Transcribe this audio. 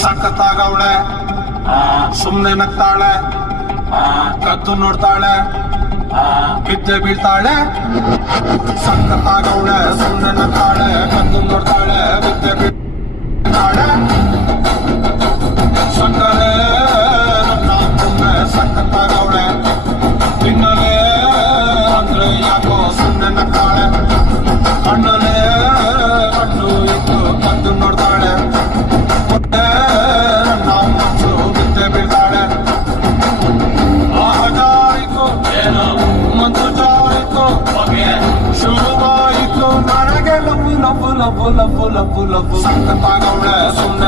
ಸಖತ್ತಾಗವಳೆ ಸುಮ್ನೆ ನಗ್ತಾಳೆ ಕದ್ದು ನೋಡ್ತಾಳೆ ಬಿದ್ದೆ ಬೀಳ್ತಾಳೆ ಸಖತ್ತಾಗವಳೆ ಸುಮ್ನೆ ನಗ್ತಾಳೆ ಕದ್ದು ನೋಡ್ತಾಳೆ ಬಿದ್ದೆ ಬೀಳ್ತಾಳೆ ಸಕ್ಕರೆ ನನ್ನ ಸುಮ್ನೆ ಸಖತ್ತಾಗವಳೆ ತಿನ್ನಲೇ ಅಂದ್ರೆ ಯಾಕೋ ಸುಮ್ನೆ ನಗ್ತಾಳೆ ಕಣ್ಣಲ್ಲೇ ಕಣ್ಣು ಇಟ್ಟು ಕದ್ದು ನೋಡ್ತಾಳೆ ಶುರುವಾಯಿತು ನನಗೆ ಲಬ್ಬು ಲಬ್ಬು ಲಬ್ಬು ಲಬ್ಬು ಲಬ್ಬು ಲಬ್ಬು ಸಖತ್ತಾಗವಳೆ ಸುಮ್ಮನೆ